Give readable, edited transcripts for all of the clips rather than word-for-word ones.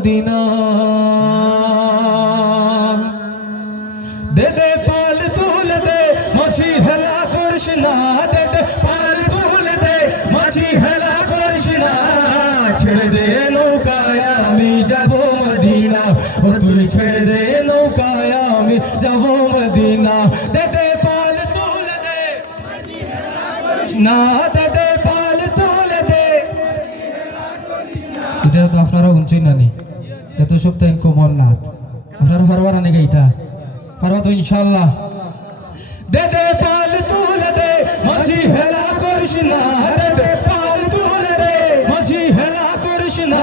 Medina দে দে পাল তুলে দে মাঝি হেলা করিস না দে দে পাল তুলে দে মাঝি হেলা করিস না ছেড়ে দে নৌকায় আমি যাব মদিনা ও তুই ছেড়ে দে নৌকায় আমি যাব মদিনা দে দে পাল তুলে দে না দে দে পাল তুলে দে এটা তো আপনারা শুনছেন না নি এত সপ্তাহ কমন না আপনারা ফারওয়ার আনে গাইতা ফারওয়া তো ইনশাআল্লাহ দে দে পাল তুলে দে মাঝি হেলা করিস না দে দে পাল তুলে দে মাঝি হেলা করিস না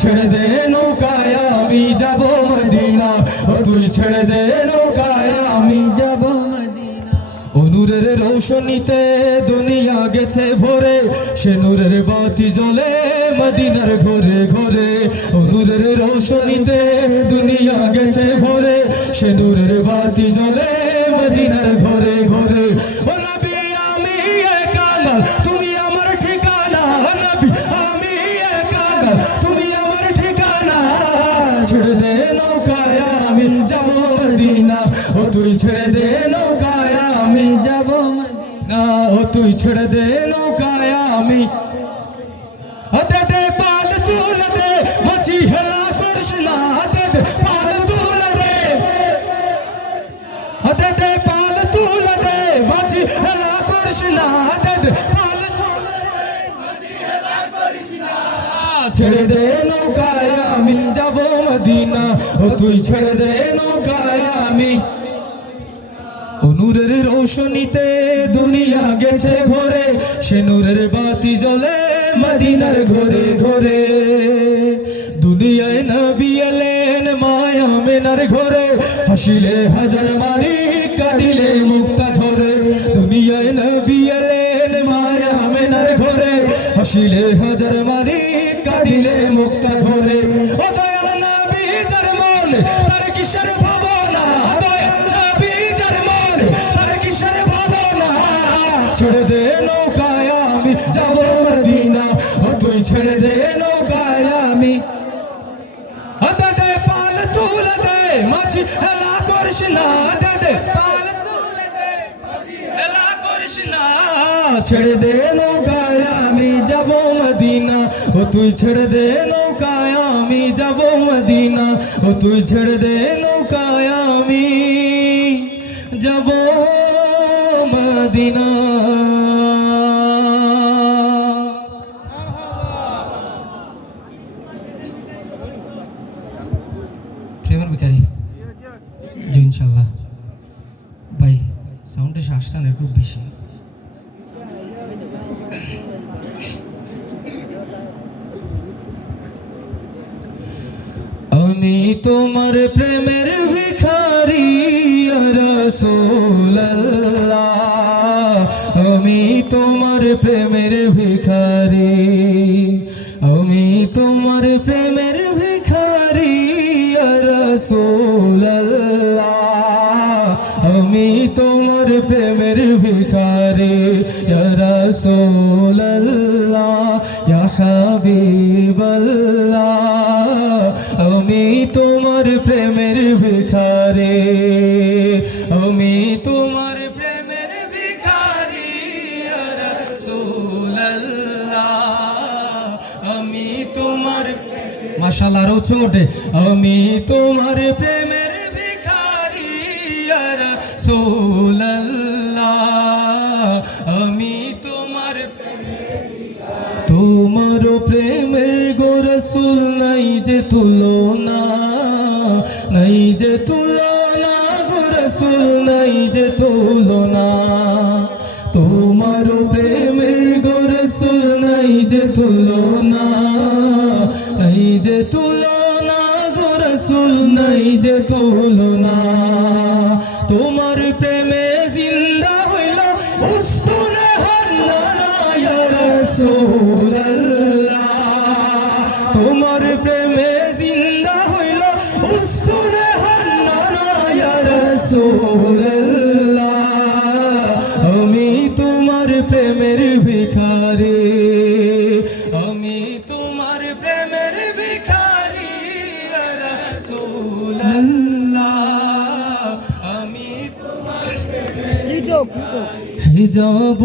ছেড়ে দে নৌকায় আমি যাব মদিনা ও তুই ছেড়ে দে নৌকায় আমি যাব মদিনা ও নূরের রৌশনীতে দুনিয়া গেছে ভরে সে নূরের বাতি জ্বলে মদিনার ঘরে ঘরে ও নূরের রৌশনীতে দুনিয়া গেছে ভরে সে নূরের বাতি জ্বলে মদিনার ঘরে ঘরে ও নবী আমি একানা তুমি আমার ঠিকানা ও নবী আমি একানা তুমি আমার ঠিকানা ছেড়ে দে নৌকায় আমি যাব মদিনা ও তুই ছেড়ে দে নৌকায় আমি যাব মদিনা ও তুই ছেড়ে দে নৌকায় আমি দে দে পাল তুলে দে মাঝি হেলা করিস না দে দে পাল তুলে দে দে দে পাল তুলে দে মাঝি হেলা করিস না দে দে পাল মাঝি হেলা করিস না ছেড়ে দে নৌকায় আমি যাব মদিনা ও তুই ছেড়ে দে নৌকায় আমি ও নূরের রৌশনীতে দুনিয়া গেছে ভরে সে নূরের বাতি জ্বলে মদিনার ঘরে ঘরে দুনিয়ায় নবী এলেন মায়া মেনার ঘরে হাসিলে হাজার মারি কাঁদিলে মুক্তা ঝরে দুনিয়ায় নবী এলেন মায়া মেনার ঘরে হাসিলে হাজার মারি কাঁদিলে মুক্তা ঝরে ও দয়াল নবী যার মন তার কিসের ভাবনা দয়াল নবী যার মন তার কিসের ভাবনা ছেড়ে দে নৌকায় আমি যাব মদিনা ও তুই ছেড়ে দে নৌকায় আমি দে দে পাল তুলে দে মাঝি হেলা করিস না দে দে পাল তুলে দে হেলা করিস না ছেড়ে দে নৌকায় আমি যাব মদিনা ও তুই ছেড়ে দে নৌকায় আমি যাব মদিনা ও তুই ছেড়ে দে নৌকায় আমি যাব মদিনা প্রেমের ভিখারি জি ইনশাআল্লাহ ভাই সাউন্ডে শ্বাসটা না খুব বেশি আমি তোমার প্রেমের ভিখারি ইয়া রাসূলুল্লাহ আমি তোমার প্রেমের ভিখারি আমি তোমার প্রেমের ভিখারি ইয়া রাসূলুল্লাহ আমি তোমার প্রেমের ভিখারি ইয়া রাসূলুল্লাহ ইয়া হাবিবাল্লাহ আমি তোমার প্রেমের ভিখারি আমি তোমার প্রেমের ভিখারি ইয়া রাসূলুল্লাহ আমি তোমার মাশাআল্লাহ আরো উচ্চ ওঠে আমি তোমার প্রেমের ভিখারি ইয়া রাসূলুল্লাহ আমি তোমার তোমার প্রেমের গো রাসূল নাই যে তুলনা নাই যে তুলনা গো রাসূল নাই যে তুলনা তোমার প্রেমের গো রাসূল নাই যে তুলনা নাই যে তুলনা গো রাসূল নাই যে তুলনা তোমার প্রেমে জিন্দা হইল উস্তুনে হান্নানা ইয়া রাসূলুল্লাহ তোমার প্রেমে জিন্দা হইল উস্তুনে হান্নানা ইয়া রাসূলুল্লাহ আমি তোমার প্রেমের ভিখারি আমি তোমার প্রেমের ভিখারি হিজাব